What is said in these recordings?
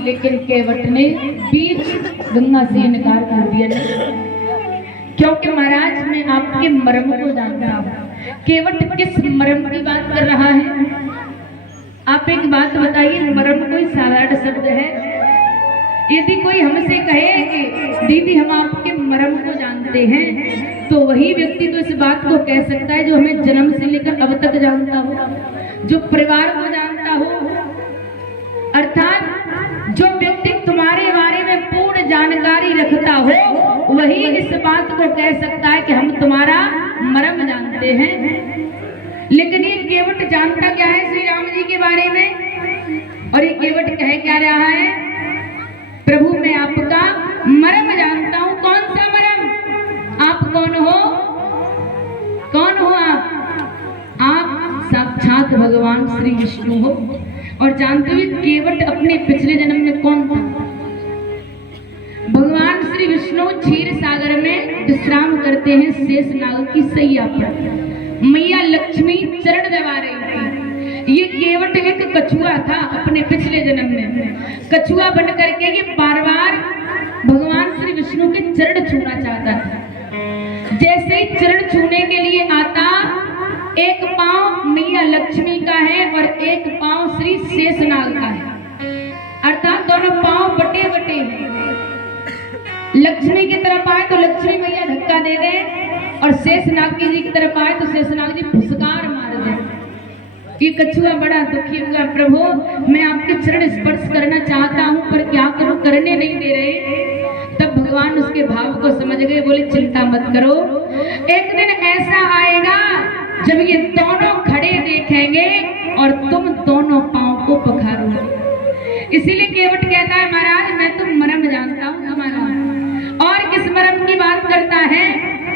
लेकिन केवट ने बीच गंगा से इनकार कर दिया। क्योंकि महाराज मैं आपके मर्म को जानता हूँ। केवट किस मर्म की बात कर रहा है? आप एक बात बताइए, मर्म कोई साधारण शब्द है? यदि कोई हमसे कहे कि दीदी हम आपके मर्म को जानते हैं, तो वही व्यक्ति तो इस बात को कह सकता है जो हमें जन्म से लेकर अब तक जानता हो, जो परिवार को जानता हो। अर्थात जो व्यक्ति तुम्हारे बारे में पूर्ण जानकारी रखता हो वही इस बात को कह सकता है कि हम तुम्हारा मर्म जानते हैं। लेकिन ये केवट जानता क्या है श्री राम जी के बारे में? और ये केवट कह क्या रहा है? प्रभु मैं आपका मर्म जानता हूँ। कौन सा मर्म? आप कौन हो? कौन हो आप? आप साक्षात भगवान श्री विष्णु हो। और जानते हुए केवट अपने पिछले जन्म में कौन था? भगवान श्री विष्णु क्षीर सागर में विश्राम करते हैं शेषनाग की सैया पर। मैया लक्ष्मी चरण दबा रही थी। ये केवट एक कछुआ था अपने पिछले जन्म में। कछुआ बन करके ये बार बार भगवान श्री विष्णु के चरण छूना चाहता था। जैसे ही चरण छूने के लिए आता, एक पांव मैया लक्ष्मी का है और एक पांव श्री शेषनाग का है। अर्थात दोनों पांव बटे बटे हैं। लक्ष्मी की तरफ आए तो लक्ष्मी मैया धक्का दे दे, और शेषनाग जी की तरफ आए तो शेषनाग जी फुसकार मार दे। ये कछुआ बड़ा दुखी हुआ, प्रभु मैं आपके चरण स्पर्श करना चाहता हूँ पर क्या करूं, करने नहीं दे रहे। तब भगवान उसके भाव को समझ गए, बोले चिंता मत करो, एक दिन ऐसा आएगा जब ये दोनों खड़े देखेंगे और तुम दोनों पांव को पखारोगे। इसीलिए केवट कहता है महाराज मैं तो मर्म जानता हूँ तुम्हारा। और किस मर्म की बात करता है?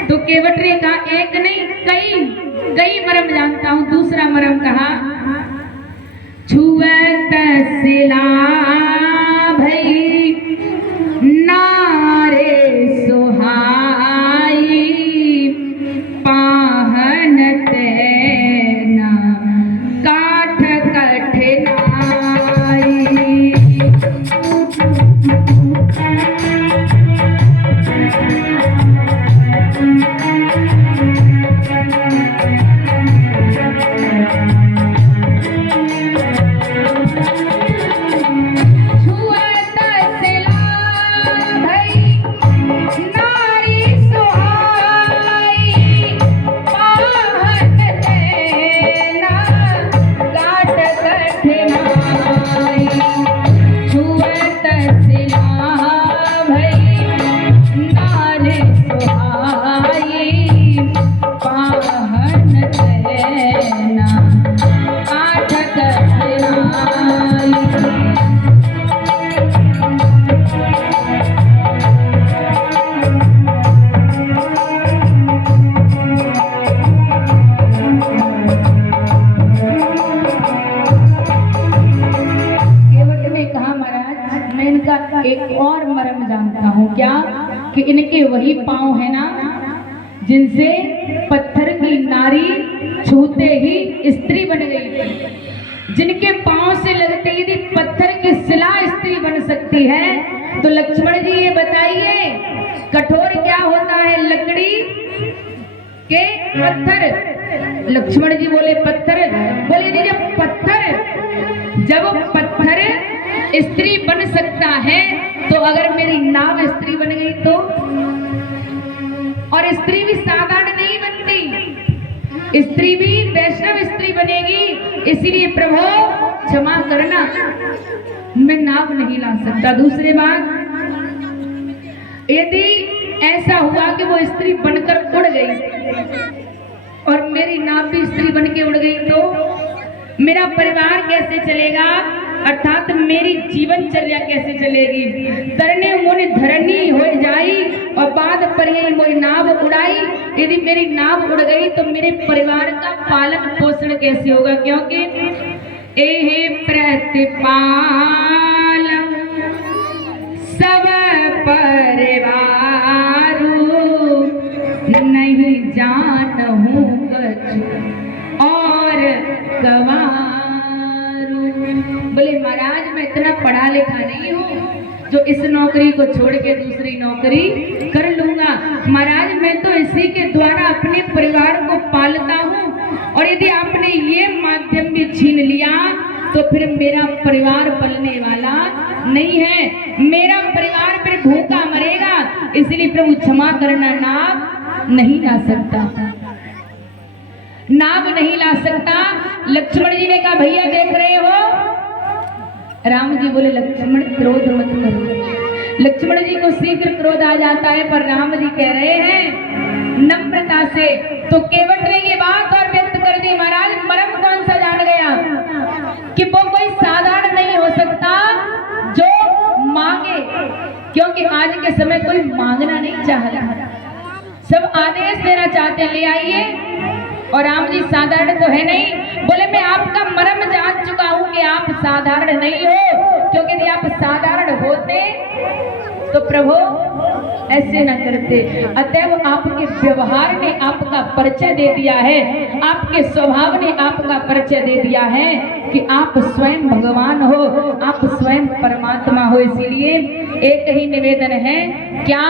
तो केवट ने कहा एक नहीं कई मर्म जानता हूँ। दूसरा मर्म कहा, छुअत सिला भई नारे सुहाई पाहन तेना काठ कठिनाई। एक और मर्म जानता हूँ। क्या? कि इनके वही पांव है ना जिनसे पत्थर की नारी छूते ही स्त्री बन गई थी, जिनके पांव से लगते ही थी पत्थर की शिला स्त्री बन सकती है। तो लक्ष्मण जी ये बताइए, कठोर क्या होता है, लकड़ी के पत्थर? लक्ष्मण जी बोले पत्थर। बोले जी जब पत्थर स्त्री बन सकता है तो अगर मेरी नाव स्त्री बन गई तो? और स्त्री भी साधारण नहीं बनती, स्त्री भी वैष्णव स्त्री बनेगी। इसीलिए प्रभु क्षमा करना, मैं नाव नहीं ला सकता। दूसरी बात, यदि ऐसा हुआ कि वो स्त्री बनकर उड़ गई और मेरी नाव भी स्त्री बन के उड़ गई तो मेरा परिवार कैसे चलेगा, अर्थात मेरी जीवनचर्या कैसे चलेगी? तरने मुनि धरनी हो जाई और बाद पर यही मोरी नाव उड़ाई। यदि मेरी नाव उड़ गई तो मेरे परिवार का पालन पोषण कैसे होगा? क्योंकि एहे प्रतिपाल सब परिवार नहीं जानहूं कछु और गवारू। बोले महाराज मैं इतना पढ़ा लिखा नहीं हूँ जो इस नौकरी को छोड़ के दूसरी नौकरी कर लूंगा। महाराज मैं तो इसी के द्वारा अपने परिवार को पालता हूँ, और यदि आपने ये माध्यम भी छीन लिया तो फिर मेरा परिवार पलने वाला नहीं है, मेरा परिवार फिर भूखा मरेगा। इसलिए प्रभु क्षमा करना, नाव नहीं ला सकता, नाव नहीं ला सकता। लक्ष्मण जी ने कहा भैया देख रहे हो? राम जी बोले लक्ष्मण क्रोध मत करो। लक्ष्मण जी को शीघ्र क्रोध आ जाता है, पर राम जी कह रहे हैं नम्रता से। तो केवट ने ये बात और व्यक्त कर दी, महाराज मर्म कौन सा जान गया कि वो कोई साधारण नहीं हो सकता जो मांगे, क्योंकि आज के समय कोई मांगना नहीं चाह रहा, सब आदेश देना चाहते हैं, ले आइए। और राम जी साधारण तो है नहीं, बोले मैं आपका मर्म जान चुका हूं कि आप साधारण नहीं हो, क्योंकि यदि आप साधारण होते तो प्रभु ऐसे न करते। अतएव आपके व्यवहार ने आपका परिचय दे दिया है, आपके स्वभाव ने आपका परिचय दे दिया है कि आप स्वयं भगवान हो, आप स्वयं परमात्मा हो। इसीलिए एक ही निवेदन है, क्या?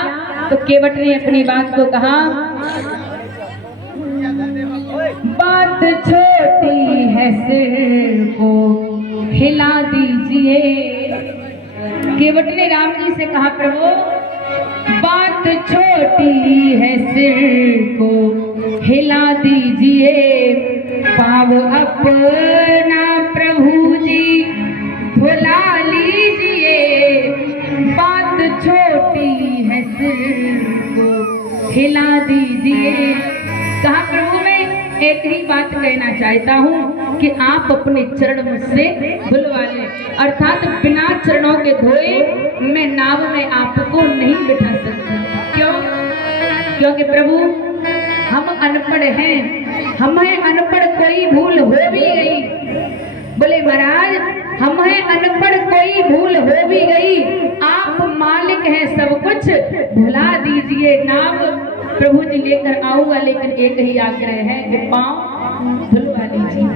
तो केवट ने अपनी बात को कहा, बात छोटी है सिर को हिला दीजिए। केवट ने राम जी से कहा प्रभु बात छोटी है सिर को हिला दीजिए, पाव अपना प्रभु जी भुला लीजिए। बात छोटी है सिर को हिला दीजिए। कहा प्रभु मैं एक ही बात कहना चाहता हूँ कि आप अपने चरण मुझसे धुलवा लें, अर्थात बिना चरणों के धोए मैं नाव में आपको नहीं बिठा सकता। क्यों? क्योंकि प्रभु हम अनपढ़ हैं, हमें अनपढ़ कोई भूल हो भी गई। बोले महाराज हमें अनपढ़ कोई भूल हो भी गई, आप मालिक हैं सब कुछ भुला दीजिए। नाव प्रभु जी लेकर आऊंगा, लेकिन एक ही आग्रह है कि पांव धुलवा लीजिए।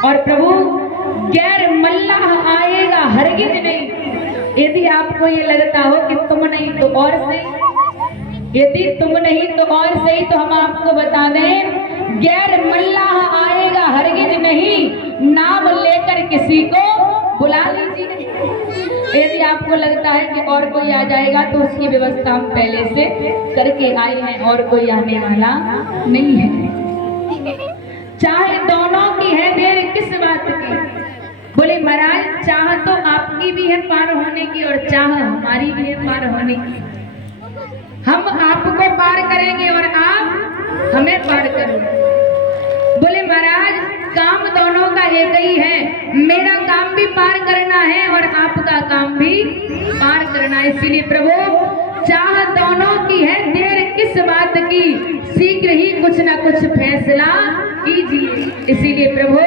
और प्रभु गैर मल्लाह आएगा हरगिज नहीं। यदि आपको ये लगता हो कि तुम नहीं तो और सही, यदि तुम नहीं तो और सही, तो हम आपको बता दें गैर मल्लाह आएगा हरगिज नहीं। नाम लेकर किसी को बुला लीजिए। यदि आपको लगता है कि और कोई आ जाएगा तो उसकी व्यवस्था हम पहले से करके आए हैं, और कोई आने वाला नहीं है। चाहे दोनों की है देर किस बात की? बोले महाराज चाह तो आपकी भी है पार होने की और चाह हमारी भी है पार होने की। हम आपको पार करेंगे और आप हमें पार करोगे। बोले महाराज काम दोनों का एक ही है, मेरा काम भी पार करना है और आपका काम भी पार करना है। इसीलिए प्रभु चाह दोनों की है देर किस बात की, शीघ्र ही कुछ ना कुछ फैसला कीजिए। इसीलिए प्रभु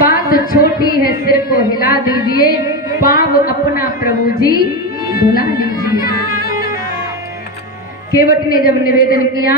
बात छोटी है सिर को हिला दीजिए, पांव अपना प्रभु जी धुला लीजिए। केवट ने जब निवेदन किया